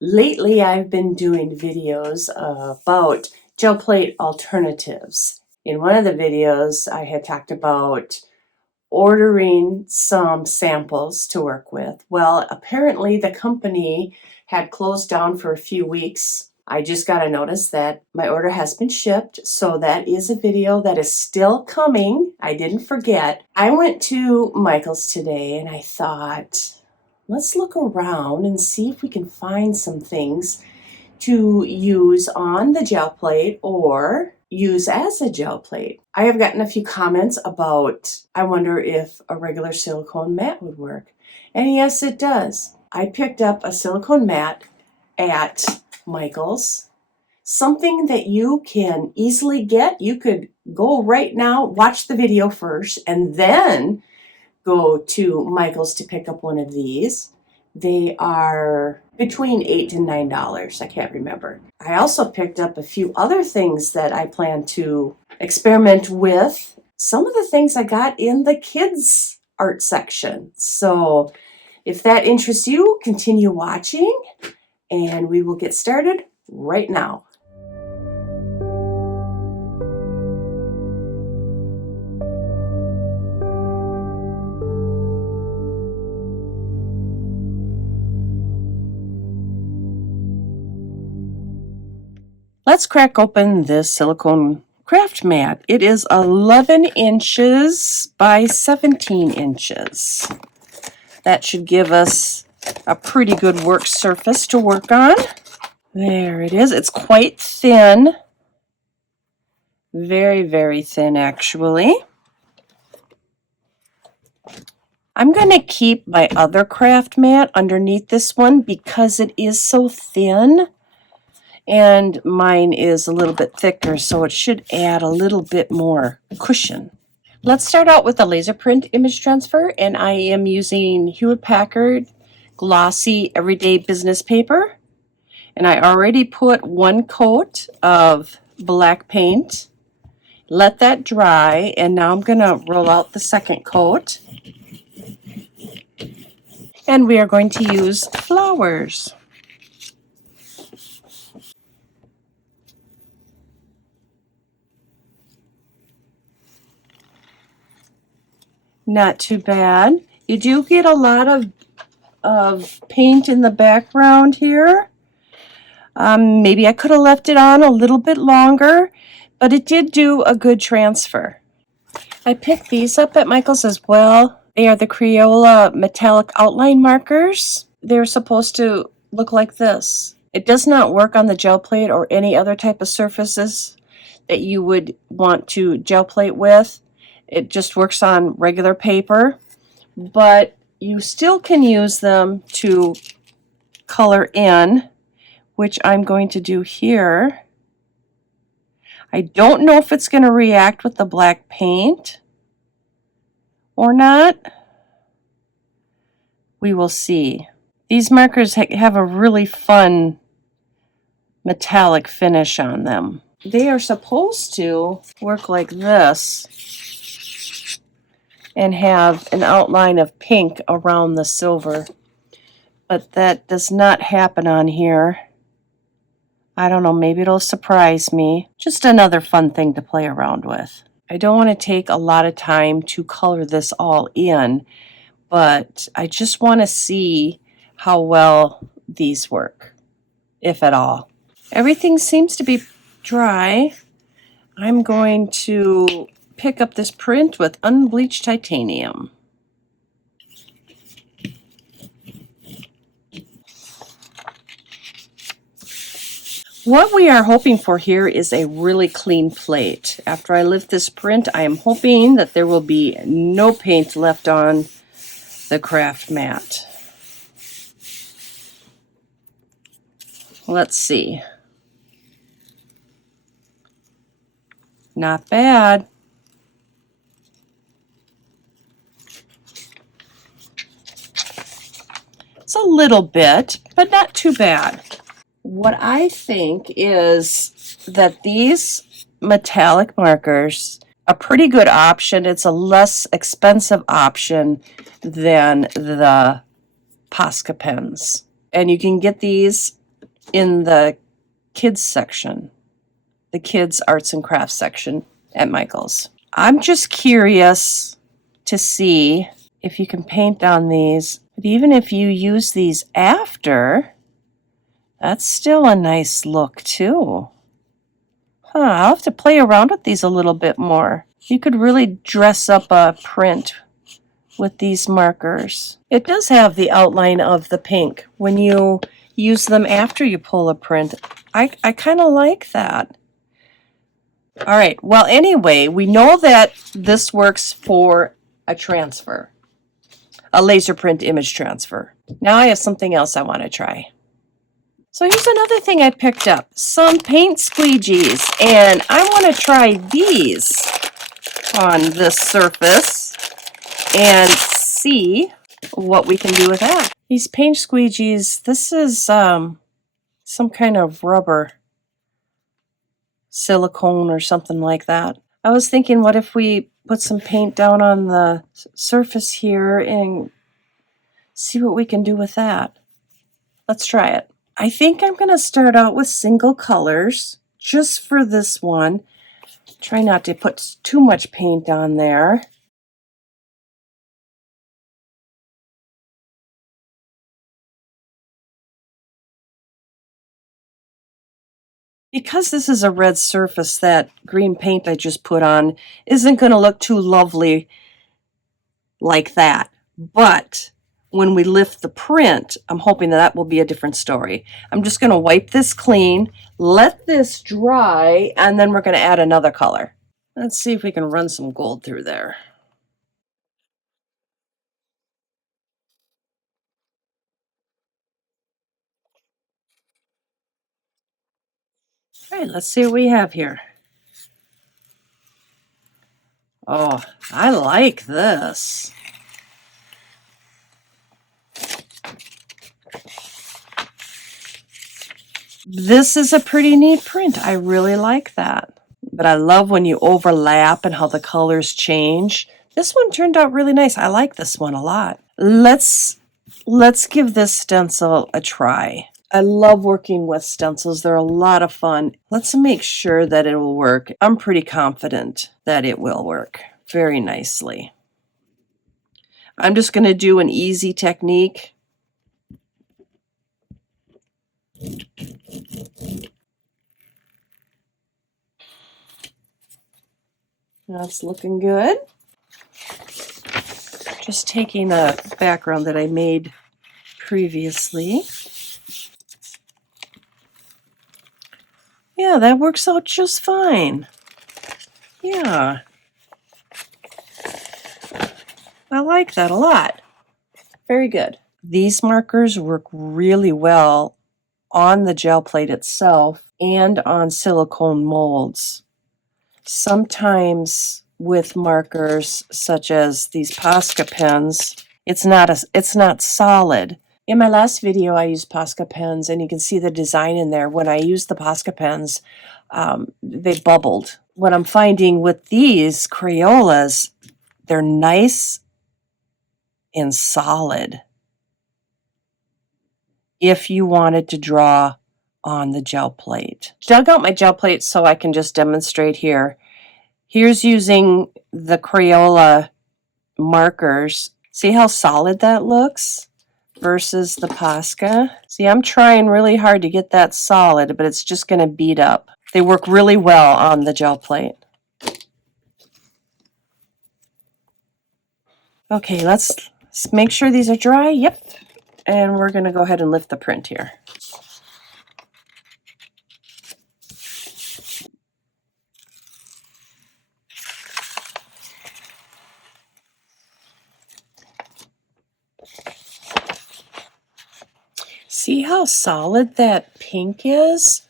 Lately, I've been doing videos about gel plate alternatives. In one of the videos, I had talked about ordering some samples to work with. Well, apparently the company had closed down for a few weeks. I just got a notice that my order has been shipped, so that is a video that is still coming. I didn't forget. I went to Michael's today and I thought, let's look around and see if we can find some things to use on the gel plate or use as a gel plate. I have gotten a few comments about, I wonder if a regular silicone mat would work. And yes, it does. I picked up a silicone mat at Michael's. Something that you can easily get. You could go right now, watch the video first, and then go to Michael's to pick up one of these. They are between $8 and $9. I can't remember. I also picked up a few other things that I plan to experiment with. Some of the things I got in the kids' art section. So if that interests you, continue watching and we will get started right now. Let's crack open this silicone craft mat. It is 11 inches by 17 inches. That should give us a pretty good work surface to work on. There it is. It's quite thin. Very, very thin, actually. I'm going to keep my other craft mat underneath this one because it is so thin. And mine is a little bit thicker, so it should add a little bit more cushion. Let's start out with a laser print image transfer, and I am using Hewlett-Packard glossy everyday business paper. And I already put one coat of black paint. Let that dry, and now I'm going to roll out the second coat. And we are going to use flowers. Not too bad. You do get a lot of paint in the background here. Maybe I could have left it on a little bit longer, but it did do a good transfer. I picked these up at Michael's as well. They are the Crayola metallic outline markers. They're supposed to look like this. It does not work on the gel plate or any other type of surfaces that you would want to gel plate with. It just works on regular paper, but you still can use them to color in, which I'm going to do here. I don't know if it's going to react with the black paint or not. We will see. These markers have a really fun metallic finish on them. They are supposed to work like this and have an outline of pink around the silver, but that does not happen on here. I don't know, maybe it'll surprise me. Just another fun thing to play around with. I don't want to take a lot of time to color this all in, but I just want to see how well these work, if at all. Everything seems to be dry. I'm going to pick up this print with unbleached titanium. What we are hoping for here is a really clean plate. After I lift this print, I am hoping that there will be no paint left on the craft mat. Let's see. Not bad. It's a little bit, but not too bad. What I think is that these metallic markers are a pretty good option. It's a less expensive option than the Posca pens. And you can get these in the kids section, the kids arts and crafts section at Michael's. I'm just curious to see if you can paint on these. But even if you use these after, that's still a nice look too. I'll have to play around with these a little bit more. You could really dress up a print with these markers. It does have the outline of the pink when you use them after you pull a print. I kind of like that. All right, well, anyway, we know that this works for a transfer, a laser print image transfer. Now I have something else I want to try. So here's another thing I picked up, some paint squeegees, and I want to try these on this surface and see what we can do with that. These paint squeegees, this is some kind of rubber, silicone or something like that. I was thinking, what if we put some paint down on the surface here and see what we can do with that? Let's try it. I think I'm going to start out with single colors just for this one. Try not to put too much paint on there. Because this is a red surface, that green paint I just put on isn't going to look too lovely like that. But when we lift the print, I'm hoping that will be a different story. I'm just going to wipe this clean, let this dry, and then we're going to add another color. Let's see if we can run some gold through there. All right, let's see what we have here. Oh, I like this. This is a pretty neat print. I really like that. But I love when you overlap and how the colors change. This one turned out really nice. I like this one a lot. Let's give this stencil a try. I love working with stencils. They're a lot of fun. Let's make sure that it will work. I'm pretty confident that it will work very nicely. I'm just going to do an easy technique. That's looking good. Just taking a background that I made previously. Yeah, that works out just fine. Yeah. I like that a lot. Very good. These markers work really well on the gel plate itself and on silicone molds. Sometimes with markers such as these Posca pens, it's not solid. In my last video, I used Posca pens, and you can see the design in there. When I used the Posca pens, they bubbled. What I'm finding with these Crayolas, they're nice and solid if you wanted to draw on the gel plate. Dug out my gel plate so I can just demonstrate here. Here's using the Crayola markers. See how solid that looks versus the Posca? See, I'm trying really hard to get that solid, but it's just going to beat up. They work really well on the gel plate. Okay, let's make sure these are dry. Yep. And we're going to go ahead and lift the print here. See how solid that pink is?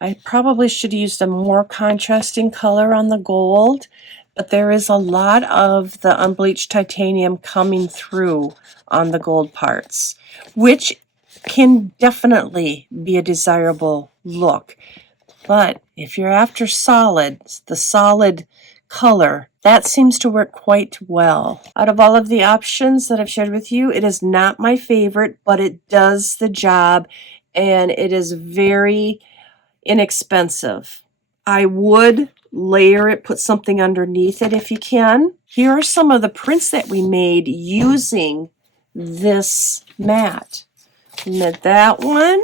I probably should have used a more contrasting color on the gold, but there is a lot of the unbleached titanium coming through on the gold parts, which can definitely be a desirable look. But if you're after solid, the solid color. That seems to work quite well. Out of all of the options that I've shared with you, it is not my favorite, but it does the job and it is very inexpensive. I would layer it, put something underneath it if you can. Here are some of the prints that we made using this mat. We made that one,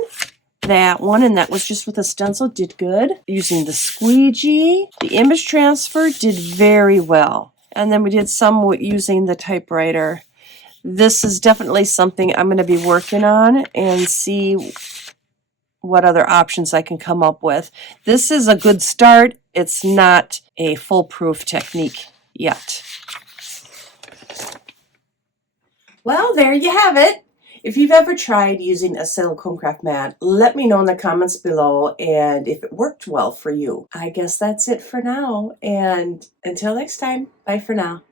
and that was just with a stencil, did good. Using the squeegee, the image transfer did very well. And then we did some using the typewriter. This is definitely something I'm going to be working on and see what other options I can come up with. This is a good start. It's not a foolproof technique yet. Well, there you have it. If you've ever tried using a silicone craft mat, let me know in the comments below and if it worked well for you. I guess that's it for now. And until next time, bye for now.